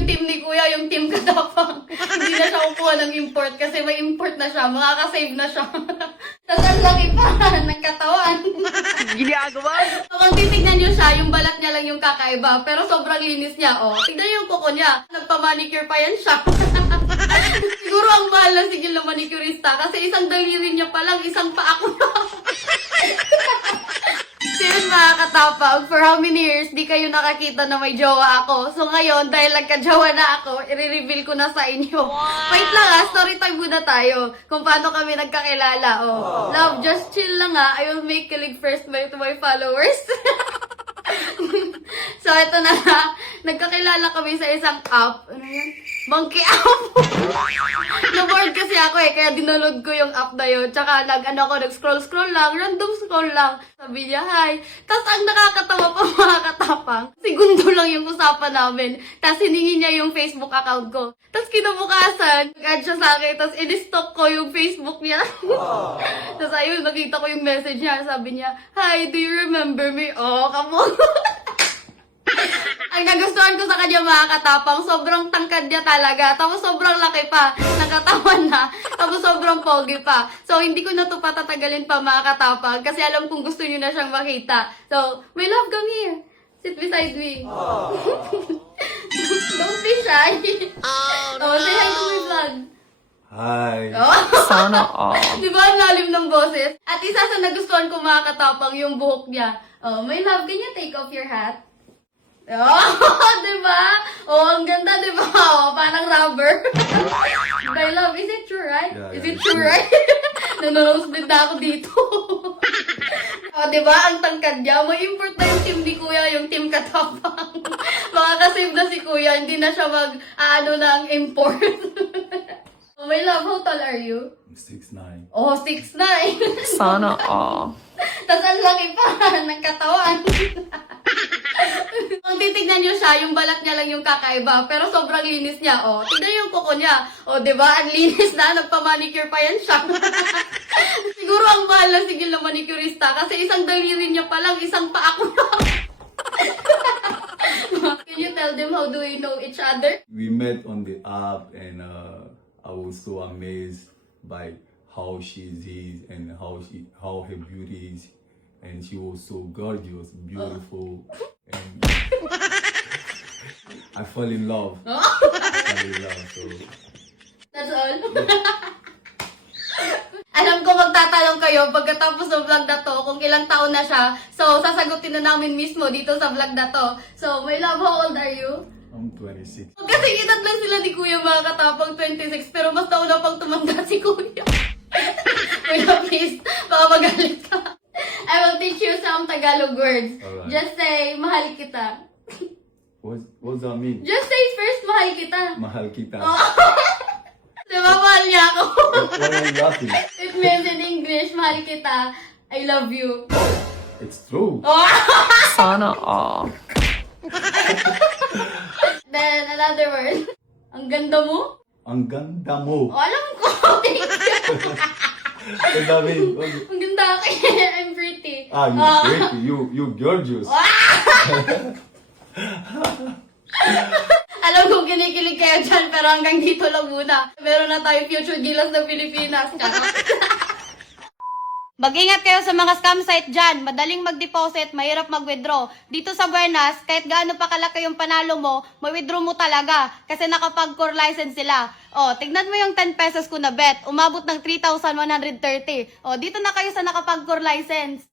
yung team ni Kuya, yung team Katapang. Hindi na siya kukuha ng import kasi may import na siya. Makakasave na siya. Tapos ang laki pa ng katawan. Ginagawa? So kung titignan niyo siya, yung balat niya lang yung kakaiba. Pero sobrang linis niya. Oh, tignan niyo yung kuko niya. Nagpa-manicure pa yan siya. Siguro ang mahal na sigil na manicurista kasi isang daliri niya pa lang, isang paa ko na. So yun mga katapag, for how many years di kayo nakakita na may jowa ako. So ngayon, dahil nagka-jowa na ako, i-reveal ko na sa inyo. Wait lang story time muna tayo. Kung paano kami nagkakilala. Oh. Love, just chill lang I will make kilig first to my followers. So ito na nga, nagkakilala kami sa isang app. Ano yun? Monkey app! Na-bored kasi ako kaya dinulog ko yung app na yun. Tsaka nag-scroll lang, random scroll lang. Sabi niya, hi. Tapos ang nakakatawa pa mga katapang, segundo lang yung usapan namin. Tapos hiningi niya yung Facebook account ko. Tapos kinabukasan, nag-add siya sa akin, tapos in-stalk ko yung Facebook niya. Tapos ayun, nakita ko yung message niya. Sabi niya, hi, do you remember me? Oh, come on. Ang nagustuhan ko sa kanya mga katapang, sobrang tangkad niya talaga. Tapos sobrang laki pa, nakatawan na. Tapos sobrang pogi pa. So hindi ko na to patatagalin pa mga katapang kasi alam kong gusto niyo na siyang makita. So, my love, come here. Sit beside me. Don't be shy. Oh, say hi to my vlog. Hi. Oh. Sana all. Di ba ang lalim ng boses? At isa sa nagustuhan ko mga katapang, yung buhok niya. Oh, my love, can you take off your hat? Oh, diba? Oh, ang ganda, diba? Oh, parang rubber. My love, is it true, right? Yeah, Is yeah, it true, right? Nanonood din na ako dito. Oh, diba? Ang tangkad niya. May import na yung team ni Kuya, yung team Katapang. Makakasave na si Kuya, hindi na siya mag-ano ng import. Oh, my love, how tall are you? I'm 6'9". Oh, 6'9". Sana all. Tapos ang laki pa ng katawan. Kung titignan niyo siya, yung balat niya lang yung kakaiba. Pero sobrang linis niya. Oh, tignan niyo yung kuko niya. Oh, diba? Ang linis na. Nagpa-manicure pa yan siya. Siguro ang mahal na sigil na manicurista kasi isang daliri niya pa lang, isang paa ko na. Can you tell them how do we know each other? We met on the app and I was so amazed by how she is and how her beauty is, and she was so gorgeous, beautiful, and I fell in love. So That's all. Alam ko magtatanong kayo pagkatapos ng vlog na to kung ilang taon na siya. So, sasagutin na namin mismo dito sa vlog na to. So, my love, how old are you? I'm 26. Kasi edad lang sila ni Kuya mga katapang 26, pero mas nauna pang tumanda si Kuya. Kuya, please, baka magalit ka. I will teach you some Tagalog words. Alright. Just say, mahal kita. What's that mean? Just say first, mahal kita. Mahal kita. Diba, mahal niya ako? Why are you laughing? It means in English, mahal kita. I love you. It's true. Sana all. Then, another word. Ang ganda mo? Ang ganda mo. Oh, alam ko. Thank you. What's that mean? Ang ganda ako. I'm pretty. You pretty. You gorgeous. Alam ko kinikilig kayo dyan, pero hanggang dito lang muna. Meron na tayong future gilas ng Pilipinas. Mag-ingat kayo sa mga scam site dyan. Madaling mag-deposit, mahirap mag-withdraw. Dito sa Buenas, kahit gaano pa kalaki yung panalo mo, ma-withdraw mo talaga. Kasi nakapag-core license sila. O, tignan mo yung 10 pesos ko na bet. Umabot ng 3,130. O, dito na kayo sa nakapag-core license.